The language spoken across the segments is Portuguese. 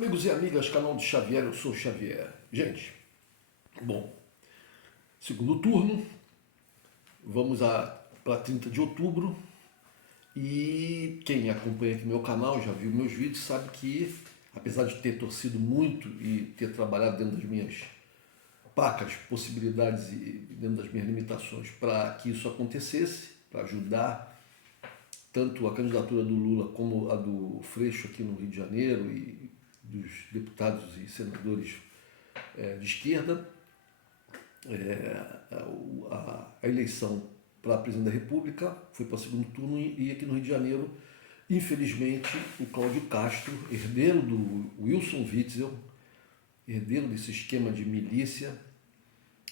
Amigos e amigas, canal do Xavier, eu sou o Xavier. Gente, bom, segundo turno, vamos para 30 de outubro e quem acompanha aqui meu canal, já viu meus vídeos, sabe que apesar de ter torcido muito e ter trabalhado dentro das minhas pacas possibilidades e dentro das minhas limitações para que isso acontecesse, para ajudar tanto a candidatura do Lula como a do Freixo aqui no Rio de Janeiro e dos deputados e senadores de esquerda, a eleição para a presidente da República foi para o segundo turno e aqui no Rio de Janeiro, infelizmente, o Cláudio Castro, herdeiro do Wilson Witzel, herdeiro desse esquema de milícia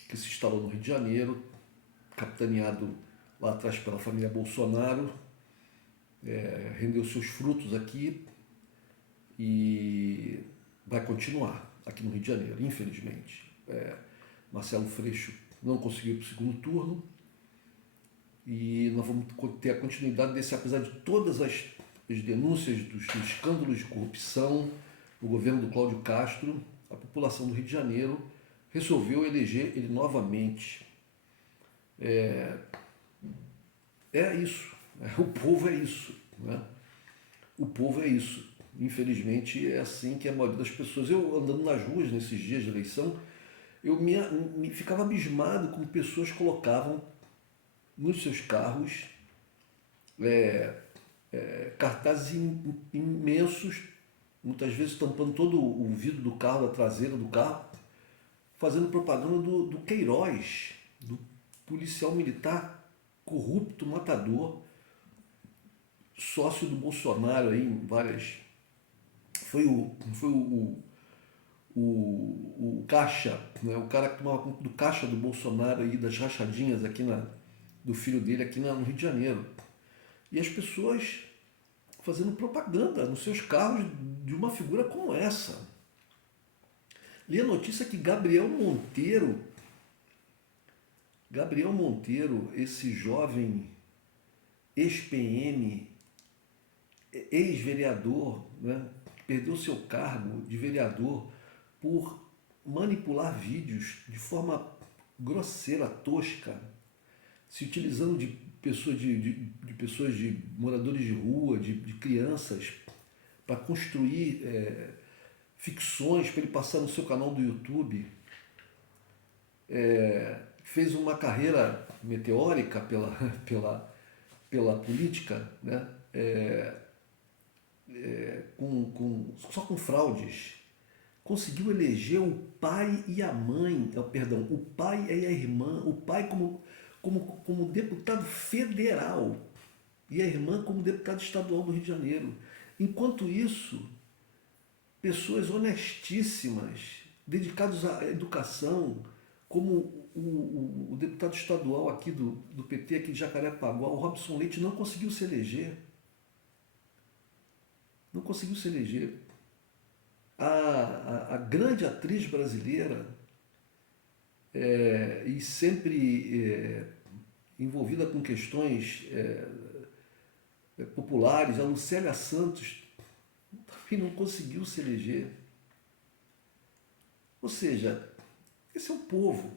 que se instalou no Rio de Janeiro, capitaneado lá atrás pela família Bolsonaro, rendeu seus frutos aqui e vai continuar aqui no Rio de Janeiro, infelizmente. Marcelo Freixo não conseguiu para o segundo turno e nós vamos ter a continuidade desse, apesar de todas as denúncias dos escândalos de corrupção no governo do Cláudio Castro, a população do Rio de Janeiro resolveu eleger ele novamente. É isso, o povo é isso, né? O povo é isso. Infelizmente é assim que a maioria das pessoas, eu andando nas ruas nesses dias de eleição, eu me ficava abismado como pessoas colocavam nos seus carros cartazes imensos, muitas vezes tampando todo o vidro do carro, da traseira do carro, fazendo propaganda do Queiroz, do policial militar corrupto, matador, sócio do Bolsonaro aí em várias. Foi o caixa, né? O cara que tomava conta do caixa do Bolsonaro aí, das rachadinhas aqui do filho dele aqui no Rio de Janeiro. E as pessoas fazendo propaganda nos seus carros de uma figura como essa. Li a notícia que Gabriel Monteiro, esse jovem ex-PM, ex-vereador, né, perdeu seu cargo de vereador por manipular vídeos de forma grosseira, tosca, se utilizando de pessoas de moradores de rua, de crianças, para construir ficções para ele passar no seu canal do YouTube. Fez uma carreira meteórica pela política, né? Só com fraudes. Conseguiu eleger o pai e a mãe, perdão, o pai e a irmã, o pai como deputado federal e a irmã como deputada estadual do Rio de Janeiro. Enquanto isso, pessoas honestíssimas, dedicadas à educação, como o deputado estadual aqui do PT, aqui de Jacarepaguá, o Robson Leite, não conseguiu se eleger. Não conseguiu se eleger. A grande atriz brasileira e sempre envolvida com questões populares, a Lucélia Santos, também não conseguiu se eleger. Ou seja, esse é o povo.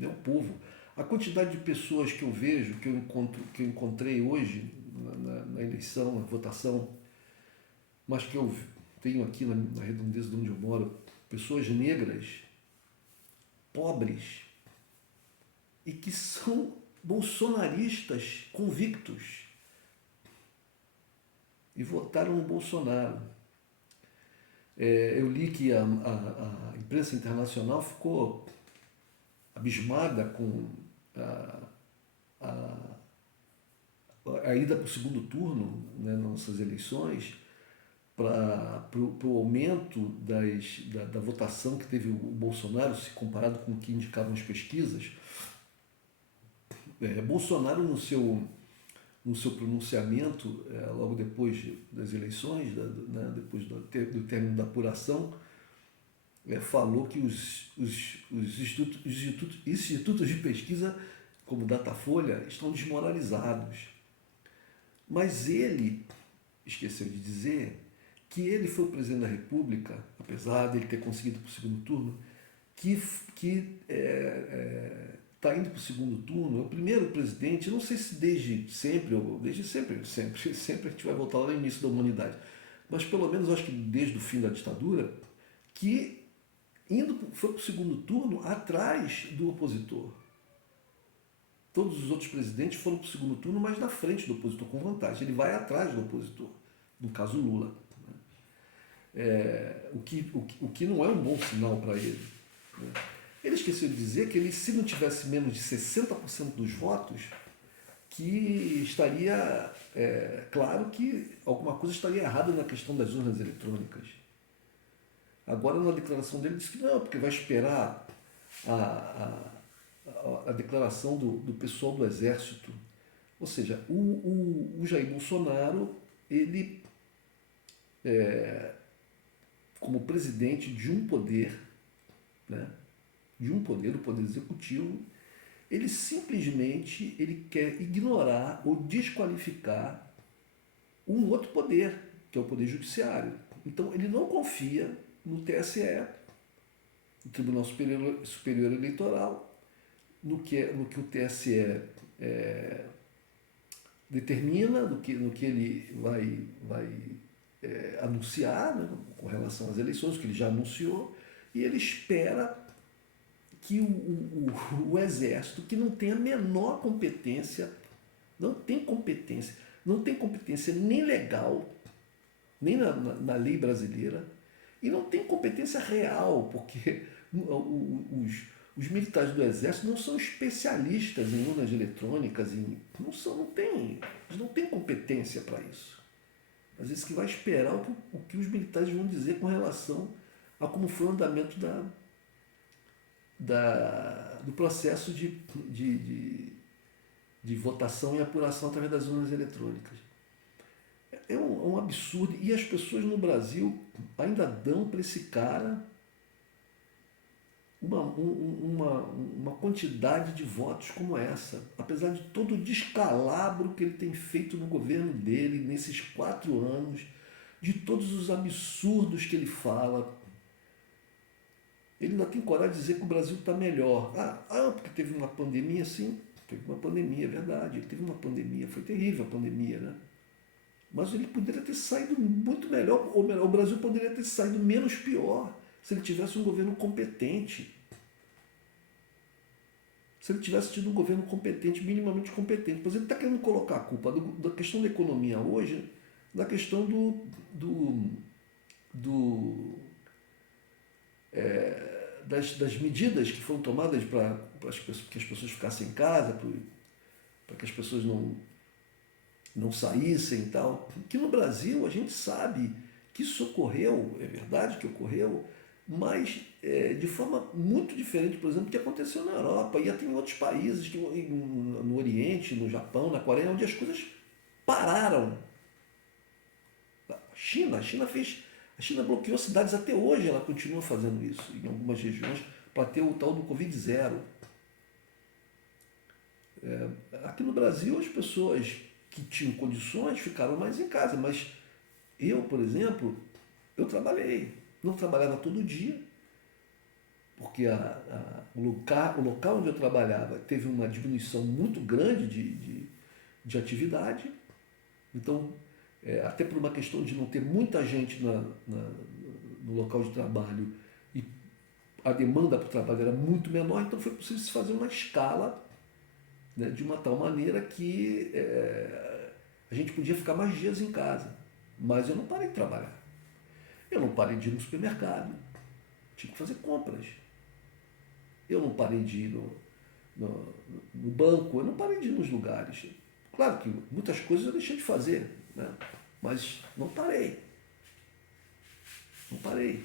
É o povo. A quantidade de pessoas que eu vejo, que eu encontrei hoje na eleição, na votação, mas que eu tenho aqui na redondeza de onde eu moro, pessoas negras, pobres, e que são bolsonaristas convictos e votaram no Bolsonaro. Eu li que a imprensa internacional ficou abismada com a ida para o segundo turno, né, nas nossas eleições, para o aumento da votação que teve o Bolsonaro, se comparado com o que indicavam as pesquisas. Bolsonaro, no seu pronunciamento, logo depois das eleições, depois do término da apuração, falou que os institutos de pesquisa, como Datafolha, estão desmoralizados. Mas ele esqueceu de dizer que ele foi o presidente da República, apesar dele ter conseguido para o segundo turno, que está indo para o segundo turno, é o primeiro presidente, não sei se desde sempre, ou desde sempre, sempre a gente vai voltar lá no início da humanidade, mas pelo menos acho que desde o fim da ditadura, que foi para o segundo turno atrás do opositor. Todos os outros presidentes foram para o segundo turno, mas na frente do opositor, com vantagem. Ele vai atrás do opositor, no caso Lula. O que não é um bom sinal para ele. Né? Ele esqueceu de dizer que ele, se não tivesse menos de 60% dos votos, que estaria claro que alguma coisa estaria errada na questão das urnas eletrônicas. Agora, na declaração dele, disse que não, porque vai esperar a declaração do pessoal do Exército. Ou seja, o Jair Bolsonaro, ele, como presidente de um poder, né, o poder executivo, ele simplesmente quer ignorar ou desqualificar um outro poder, que é o poder judiciário. Então, ele não confia no TSE, no Tribunal Superior Eleitoral, no que o TSE determina, no que ele vai anunciar, né, com relação às eleições, que ele já anunciou, e ele espera que o Exército, que não tem a menor competência, não tem competência nem legal, nem na lei brasileira, e não tem competência real, porque os militares do Exército não são especialistas em urnas eletrônicas, eles não têm competência para isso. Às vezes que vai esperar o que os militares vão dizer com relação a como foi o andamento do processo de votação e apuração através das urnas eletrônicas. É um absurdo. E as pessoas no Brasil ainda dão para esse cara uma quantidade de votos como essa, apesar de todo o descalabro que ele tem feito no governo dele nesses 4 anos, de todos os absurdos que ele fala. Ele ainda tem coragem de dizer que o Brasil está melhor. Porque teve uma pandemia, sim, teve uma pandemia, é verdade, teve uma pandemia, foi terrível a pandemia, né? Mas ele poderia ter saído muito melhor, ou melhor, o Brasil poderia ter saído menos pior se ele tivesse um governo competente. Se ele tivesse tido um governo competente, minimamente competente. Mas ele está querendo colocar a culpa da questão da economia hoje, na questão das medidas que foram tomadas para que as pessoas ficassem em casa, para que as pessoas não saíssem e tal. Que no Brasil a gente sabe que isso ocorreu, é verdade que ocorreu, mas de forma muito diferente, por exemplo, do que aconteceu na Europa e até em outros países, no Oriente, no Japão, na Coreia, onde as coisas pararam. A China bloqueou cidades até hoje, ela continua fazendo isso em algumas regiões para ter o tal do Covid-0. Aqui no Brasil, as pessoas que tinham condições ficaram mais em casa, mas eu, por exemplo, eu trabalhei. Não trabalhava todo dia, porque o local onde eu trabalhava teve uma diminuição muito grande de atividade. Então, até por uma questão de não ter muita gente no local de trabalho e a demanda para o trabalho era muito menor, então foi possível se fazer uma escala, né, de uma tal maneira que a gente podia ficar mais dias em casa. Mas eu não parei de trabalhar. Eu não parei de ir no supermercado. Tinha que fazer compras. Eu não parei de ir no banco. Eu não parei de ir nos lugares. Claro que muitas coisas eu deixei de fazer, né? Mas não parei. Não parei.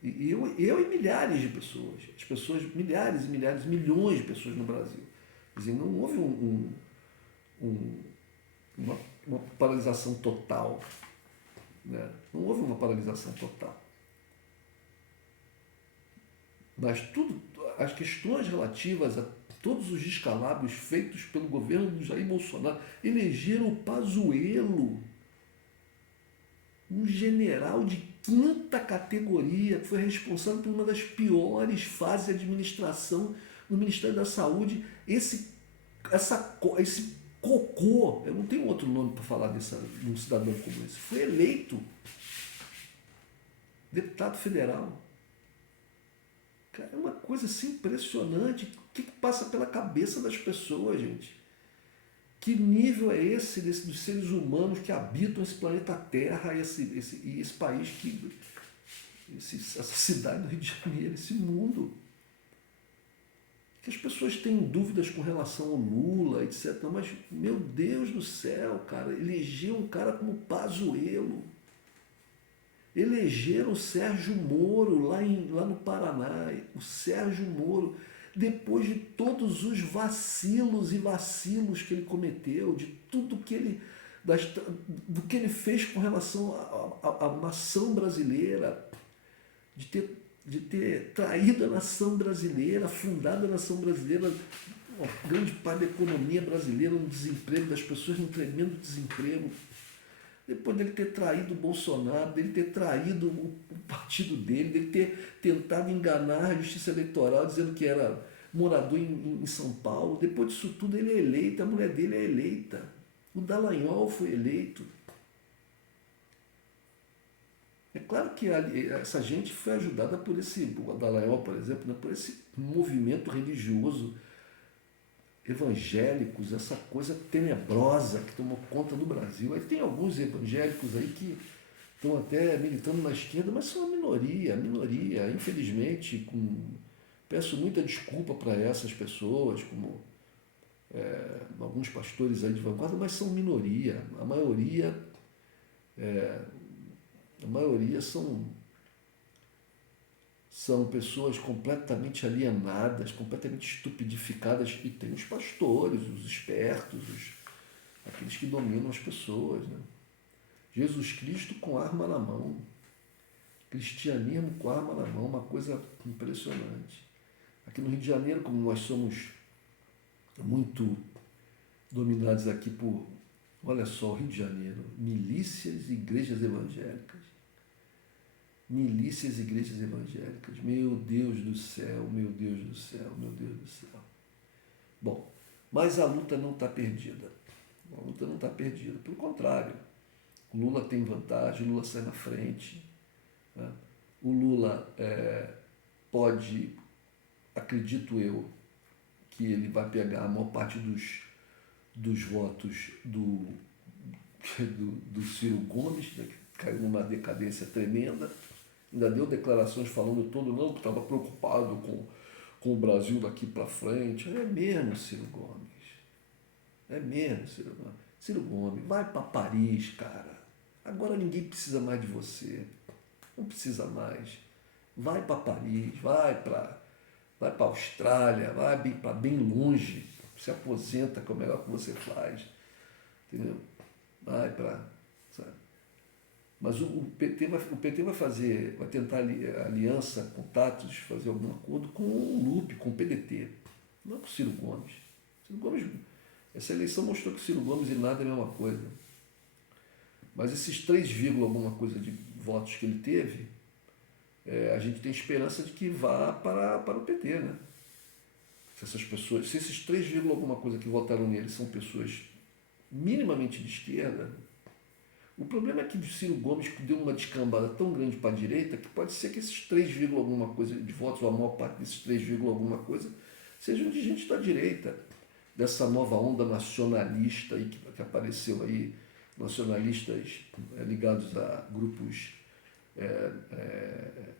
E eu e milhares de pessoas. As pessoas, milhares e milhares, milhões de pessoas no Brasil. Quer dizer, não houve uma paralisação total. Né? Não houve uma paralisação total. Mas as questões relativas a todos os descalabros feitos pelo governo do Jair Bolsonaro elegeram o Pazuello. um general de quinta categoria, que foi responsável por uma das piores fases de administração no Ministério da Saúde. Esse cocô, eu não tenho outro nome para falar de um cidadão como esse, foi eleito deputado federal. Cara, é uma coisa assim impressionante. O que passa pela cabeça das pessoas, gente? Que nível é esse dos seres humanos que habitam esse planeta Terra e esse país, essa cidade do Rio de Janeiro, esse mundo? Que as pessoas têm dúvidas com relação ao Lula, etc. Mas, meu Deus do céu, cara, elegeram um cara como Pazuello. Elegeram o Sérgio Moro lá no Paraná. O Sérgio Moro, depois de todos os vacilos que ele cometeu, de tudo que ele, do que ele fez com relação à nação brasileira, de ter traído a nação brasileira, fundado a nação brasileira, grande parte da economia brasileira, no desemprego das pessoas, num tremendo desemprego. Depois dele ter traído o Bolsonaro, dele ter traído o partido dele ter tentado enganar a justiça eleitoral dizendo que era morador em São Paulo. Depois disso tudo ele é eleito, a mulher dele é eleita. O Dallagnol foi eleito. É claro que essa gente foi ajudada por o Dallagnol, por exemplo, por esse movimento religioso, evangélicos, essa coisa tenebrosa que tomou conta do Brasil. Aí tem alguns evangélicos aí que estão até militando na esquerda, mas são a minoria. Infelizmente, peço muita desculpa para essas pessoas, como alguns pastores aí de vanguarda, mas são minoria. A maioria são pessoas completamente alienadas, completamente estupidificadas, e tem os pastores, os espertos, aqueles que dominam as pessoas, né? Jesus Cristo com arma na mão, cristianismo com arma na mão, uma coisa impressionante. Aqui no Rio de Janeiro, como nós somos muito dominados aqui por, olha só, o Rio de Janeiro, milícias e igrejas evangélicas. Milícias e igrejas evangélicas. Meu Deus do céu, meu Deus do céu, meu Deus do céu. Bom, mas a luta não está perdida. A luta não está perdida. Pelo contrário, o Lula tem vantagem, o Lula sai na frente. Né? O Lula pode, acredito eu, que ele vai pegar a maior parte dos votos do Ciro Gomes, né, que caiu numa decadência tremenda. Ainda deu declarações falando todo, não, que estava preocupado com o Brasil daqui para frente. É mesmo, Ciro Gomes. É mesmo, Ciro Gomes. Ciro Gomes, vai para Paris, cara. Agora ninguém precisa mais de você. Não precisa mais. Vai para Paris, vai para a Austrália, vai para bem longe. Se aposenta, que é o melhor que você faz. Entendeu? Vai para... Mas o PT vai tentar aliança, contatos, fazer algum acordo com o Lupe, com o PDT, não com o Ciro Gomes. Ciro Gomes, essa eleição mostrou que o Ciro Gomes e nada é a mesma coisa. Mas esses 3, alguma coisa de votos que ele teve, a gente tem esperança de que vá para o PT, né? Se esses 3, alguma coisa que votaram nele são pessoas minimamente de esquerda, o problema é que o Ciro Gomes deu uma descambada tão grande para a direita que pode ser que esses 3, alguma coisa de votos, ou a maior parte desses 3, alguma coisa, sejam de gente da direita, dessa nova onda nacionalista aí que apareceu aí, nacionalistas ligados a grupos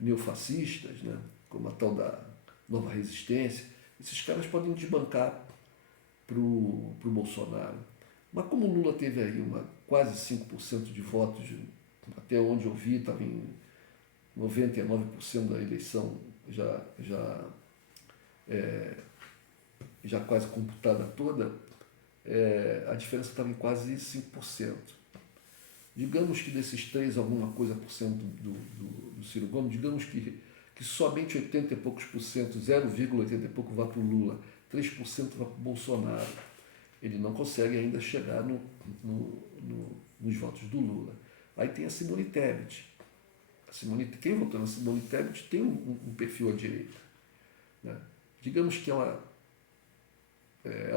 neofascistas, né, como a tal da Nova Resistência. Esses caras podem desbancar para o Bolsonaro. Mas como o Lula teve aí quase 5% de votos, até onde eu vi, estava em 99% da eleição já quase computada toda, a diferença estava em quase 5%. Digamos que desses 3, alguma coisa por cento do Ciro Gomes, digamos que somente 80 e poucos por cento, 0,80 e pouco vá para o Lula, 3% vá para o Bolsonaro. Ele não consegue ainda chegar nos votos do Lula. Aí tem a Simone Tebet. Quem votou na Simone Tebet tem um perfil à direita. Né? Digamos que ela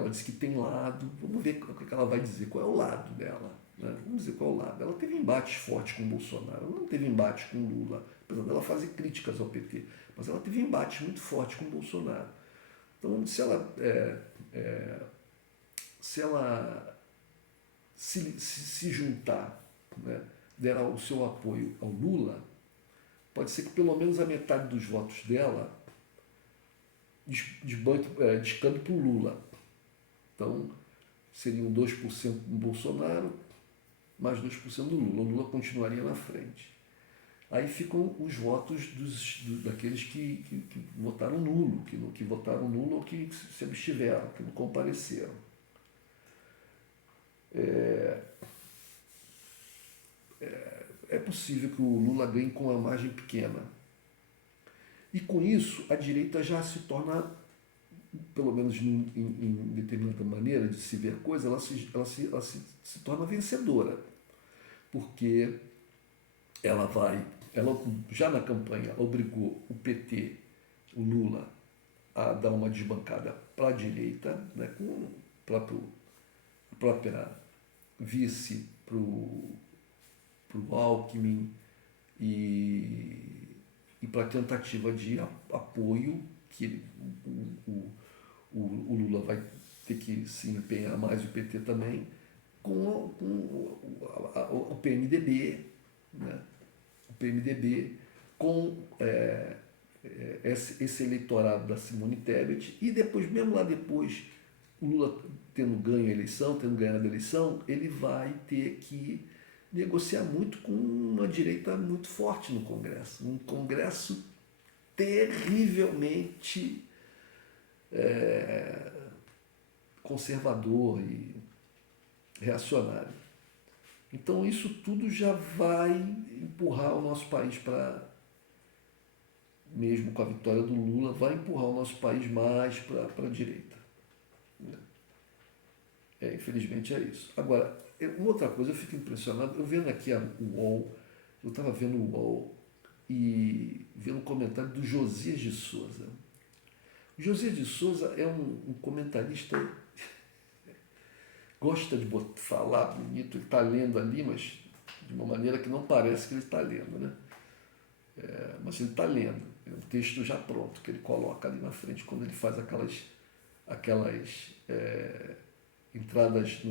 disse que tem lado, vamos ver o que ela vai dizer, qual é o lado dela. Né? Vamos dizer qual é o lado. Ela teve embates fortes com o Bolsonaro, ela não teve embates com o Lula, apesar dela fazer críticas ao PT, mas ela teve embates muito fortes com o Bolsonaro. Então, se ela se juntar, né, der o seu apoio ao Lula, pode ser que pelo menos a metade dos votos dela descambe para o Lula. Então, seriam 2% do Bolsonaro, mais 2% do Lula. O Lula continuaria na frente. Aí ficam os votos daqueles que votaram nulo, que votaram nulo ou que se abstiveram, que não compareceram. É possível que o Lula ganhe com uma margem pequena. E com isso, a direita já se torna, pelo menos em determinada maneira de se ver a coisa, ela se torna vencedora. Porque ela já na campanha obrigou o PT, o Lula, a dar uma desbancada para a direita, né, com a própria vice para o Alckmin e para a tentativa de apoio que o Lula vai ter que se empenhar mais, o PT também, com o PMDB, né? O PMDB com esse eleitorado da Simone Tebet, e depois, mesmo lá depois, o Lula tendo ganhado a eleição, ele vai ter que negociar muito com uma direita muito forte no Congresso. Um Congresso terrivelmente conservador e reacionário. Então isso tudo já vai empurrar o nosso país para, mesmo com a vitória do Lula, vai empurrar o nosso país mais para a direita. Infelizmente é isso. Agora, uma outra coisa, eu fico impressionado, eu vendo aqui o UOL, eu estava vendo o UOL e vendo um comentário do Josias de Souza. O Josias de Souza é um comentarista, gosta de falar bonito, ele está lendo ali, mas de uma maneira que não parece que ele está lendo, né? Mas ele está lendo, é um texto já pronto, que ele coloca ali na frente, quando ele faz aquelas entradas,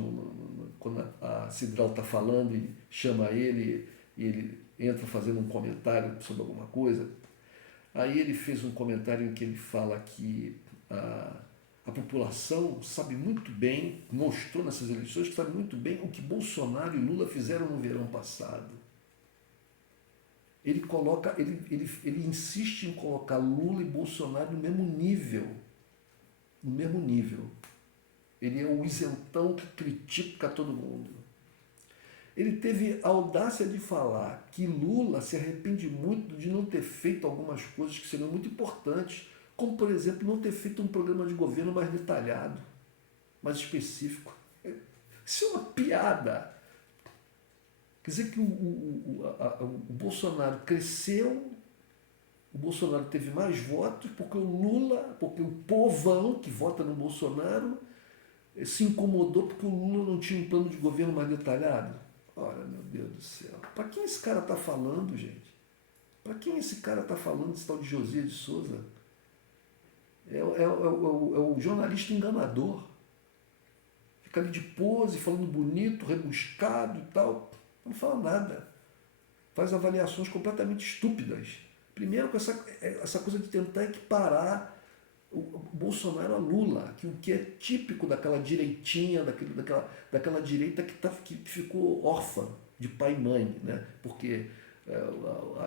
quando a Cidral está falando e chama ele, e ele entra fazendo um comentário sobre alguma coisa. Aí ele fez um comentário em que ele fala que a população sabe muito bem, mostrou nessas eleições que sabe muito bem o que Bolsonaro e Lula fizeram no verão passado. Ele insiste em colocar Lula e Bolsonaro no mesmo nível. No mesmo nível. Ele é o isentão que critica todo mundo. Ele teve a audácia de falar que Lula se arrepende muito de não ter feito algumas coisas que seriam muito importantes, como, por exemplo, não ter feito um programa de governo mais detalhado, mais específico. Isso é uma piada. Quer dizer que o Bolsonaro cresceu, o Bolsonaro teve mais votos porque o povão que vota no Bolsonaro se incomodou porque o Lula não tinha um plano de governo mais detalhado. Olha, meu Deus do céu. Para quem esse cara está falando, gente? Para quem esse cara está falando, esse tal de Josias de Souza? É o jornalista enganador. Fica ali de pose, falando bonito, rebuscado e tal. Não fala nada. Faz avaliações completamente estúpidas. Primeiro com essa coisa de tentar equiparar o Bolsonaro a Lula, o que é típico daquela direitinha, daquela direita que ficou órfã de pai e mãe, né? Porque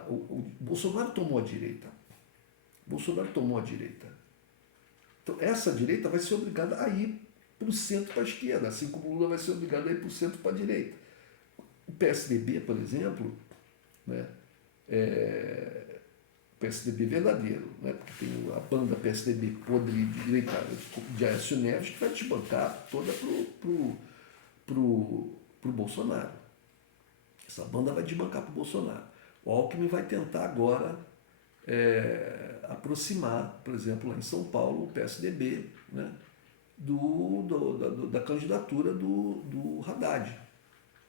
o Bolsonaro tomou a direita. Então essa direita vai ser obrigada a ir para o centro, para a esquerda, assim como o Lula vai ser obrigado a ir para o centro, para a direita. O PSDB, por exemplo, né? PSDB verdadeiro, né? Porque tem a banda PSDB podre de direita de Aécio Neves que vai desbancar toda pro Bolsonaro. Essa banda vai desbancar para o Bolsonaro. O Alckmin vai tentar agora aproximar, por exemplo, lá em São Paulo, o PSDB, né, da candidatura do Haddad,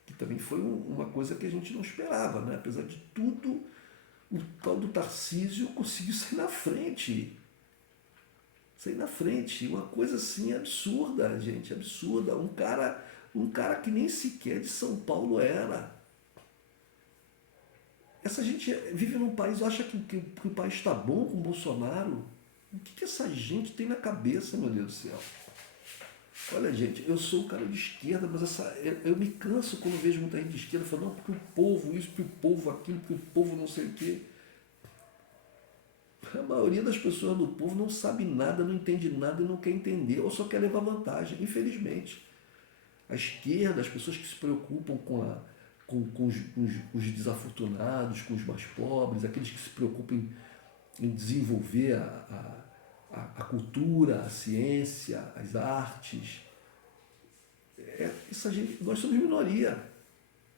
que também foi uma coisa que a gente não esperava, né? Apesar de tudo, o tal do Tarcísio conseguiu sair na frente. Sair na frente. Uma coisa assim absurda, gente, absurda. Um cara que nem sequer de São Paulo era. Essa gente vive num país, acha que o país está bom com o Bolsonaro. O que essa gente tem na cabeça, meu Deus do céu? Olha, gente, eu sou um cara de esquerda, mas eu me canso quando vejo muita gente de esquerda falando, não, porque o povo isso, porque o povo aquilo, porque o povo não sei o quê. A maioria das pessoas do povo não sabe nada, não entende nada e não quer entender, ou só quer levar vantagem, infelizmente. A esquerda, as pessoas que se preocupam com os desafortunados, com os mais pobres, aqueles que se preocupam em desenvolver a cultura, a ciência, as artes. Nós somos minoria.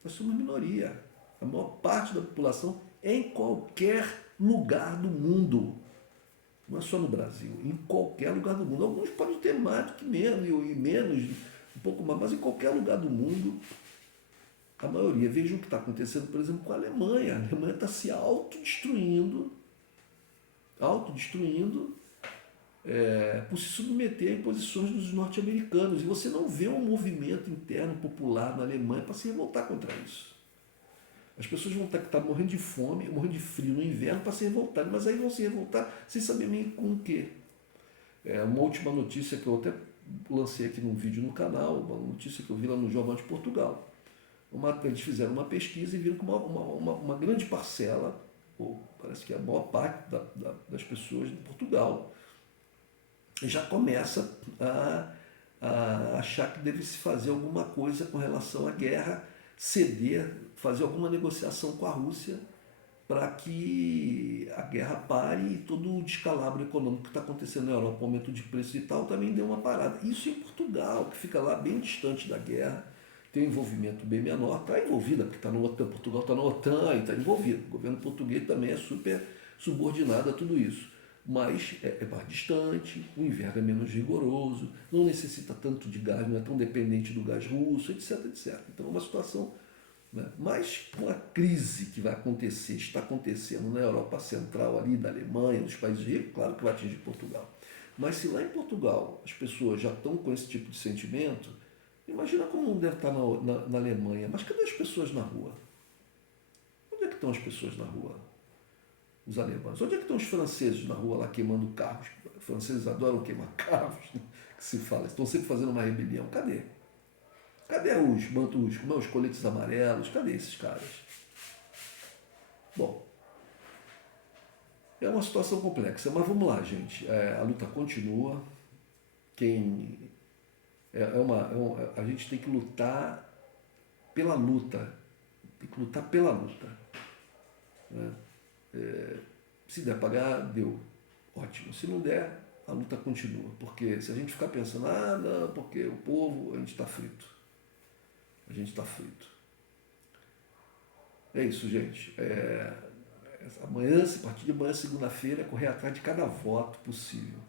Nós somos minoria. A maior parte da população é em qualquer lugar do mundo. Não é só no Brasil, em qualquer lugar do mundo. Alguns podem ter mais do que menos, e menos, um pouco mais, mas em qualquer lugar do mundo, a maioria. Vejam o que está acontecendo, por exemplo, com a Alemanha. A Alemanha está se autodestruindo por se submeter a imposições dos norte-americanos. E você não vê um movimento interno popular na Alemanha para se revoltar contra isso. As pessoas vão estar morrendo de fome, morrendo de frio no inverno para se revoltarem, mas aí vão se revoltar sem saber nem com o quê. Uma última notícia que eu até lancei aqui num vídeo no canal, uma notícia que eu vi lá no Jornal de Portugal. Eles fizeram uma pesquisa e viram que uma grande parcela, ou parece que a maior parte das pessoas de Portugal, já começa a achar que deve se fazer alguma coisa com relação à guerra, ceder, fazer alguma negociação com a Rússia para que a guerra pare e todo o descalabro econômico que está acontecendo na Europa, o aumento de preço e tal, também deu uma parada. Isso em Portugal, que fica lá bem distante da guerra, tem um envolvimento bem menor, está envolvida, porque está na OTAN, Portugal está na OTAN e está envolvido. O governo português também é super subordinado a tudo isso. Mas é mais distante, o inverno é menos rigoroso, não necessita tanto de gás, não é tão dependente do gás russo, etc, etc. Então é uma situação, né? Mas com a crise que vai acontecer, está acontecendo na Europa Central, ali da Alemanha, dos países ricos, claro que vai atingir Portugal. Mas se lá em Portugal as pessoas já estão com esse tipo de sentimento, imagina como não deve estar na Alemanha. Mas cadê as pessoas na rua? Onde é que estão as pessoas na rua? Os alemães. Onde é que estão os franceses na rua lá queimando carros? Os franceses adoram queimar carros, né? Que se fala. Estão sempre fazendo uma rebelião. Cadê? Cadê os coletes amarelos? Cadê esses caras? Bom, é uma situação complexa, mas vamos lá, gente. A luta continua. A gente tem que lutar pela luta. Tem que lutar pela luta. Né? Se der para ganhar, deu. Ótimo. Se não der, a luta continua. Porque se a gente ficar pensando, não, porque o povo, a gente está frito. A gente está frito. É isso, gente. Amanhã, a partir de amanhã, segunda-feira, é correr atrás de cada voto possível.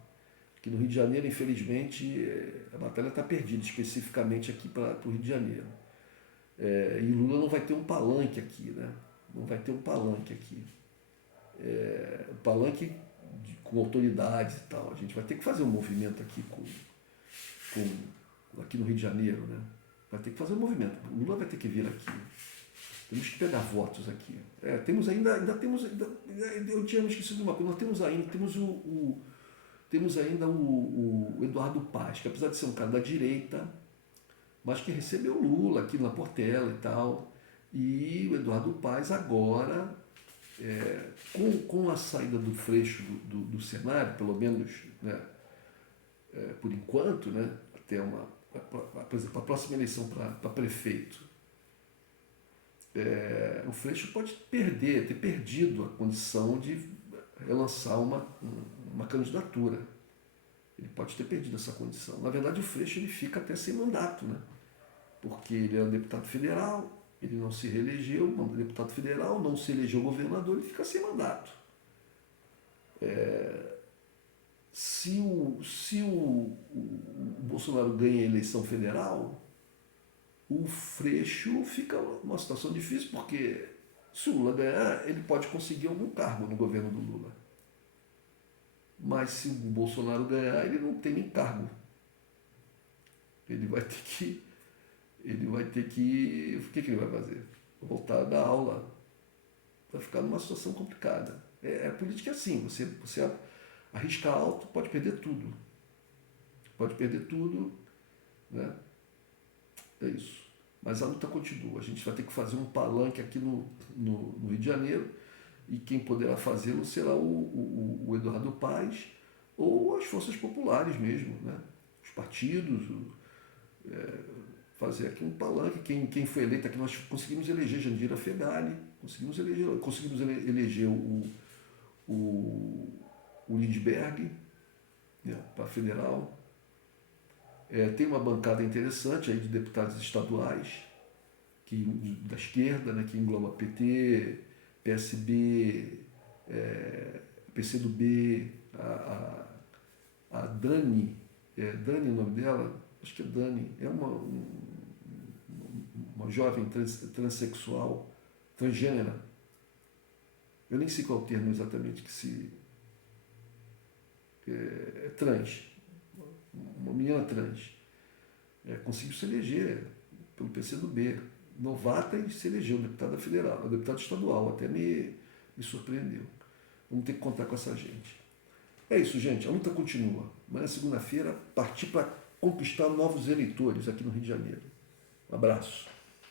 Aqui no Rio de Janeiro, infelizmente, a batalha está perdida, especificamente aqui para o Rio de Janeiro. E Lula não vai ter um palanque aqui, né? Não vai ter um palanque aqui. Um palanque com autoridades e tal. A gente vai ter que fazer um movimento aqui aqui no Rio de Janeiro, né? Vai ter que fazer um movimento. O Lula vai ter que vir aqui. Temos que pegar votos aqui. Temos eu tinha me esquecido de uma coisa. Nós temos ainda o Eduardo Paes, que apesar de ser um cara da direita, mas que recebeu o Lula aqui na Portela e tal. E o Eduardo Paes agora, com a saída do Freixo do cenário, pelo menos, né, por enquanto, né, até por exemplo, a próxima eleição para prefeito, o Freixo pode ter perdido a condição de relançar uma candidatura. Ele pode ter perdido essa condição. Na verdade, o Freixo ele fica até sem mandato, né? Porque ele é um deputado federal, Ele não se reelegeu, deputado federal, não se elegeu governador, ele fica sem mandato. Se o Bolsonaro ganha a eleição federal, o Freixo fica numa situação difícil, porque se o Lula ganhar, ele pode conseguir algum cargo no governo do Lula. Mas se o Bolsonaro ganhar, ele não tem nem cargo. Ele vai ter que. O que ele vai fazer? Voltar a dar aula. Vai ficar numa situação complicada. A política é assim, você arrisca alto, pode perder tudo. Pode perder tudo, né? É isso. Mas a luta continua. A gente vai ter que fazer um palanque aqui no Rio de Janeiro, e quem poderá fazê-lo será o Eduardo Paes ou as forças populares mesmo, né? Os partidos, fazer aqui um palanque. Quem foi eleito aqui, nós conseguimos eleger Jandira Fegali, conseguimos eleger o Lindbergh, né, para federal. Tem uma bancada interessante aí de deputados estaduais da esquerda, né, que engloba PT, PSB, PCdoB, a Dani, Dani é o nome dela? Acho que é Dani, é uma jovem transexual, transgênera. Eu nem sei qual é o termo exatamente que se... É trans, uma menina trans. Conseguiu se eleger pelo PCdoB, novata, e se elegeu deputada federal, deputada estadual, até me surpreendeu. Vamos ter que contar com essa gente. É isso, gente, a luta continua. Amanhã, segunda-feira, partir para conquistar novos eleitores aqui no Rio de Janeiro. Um abraço.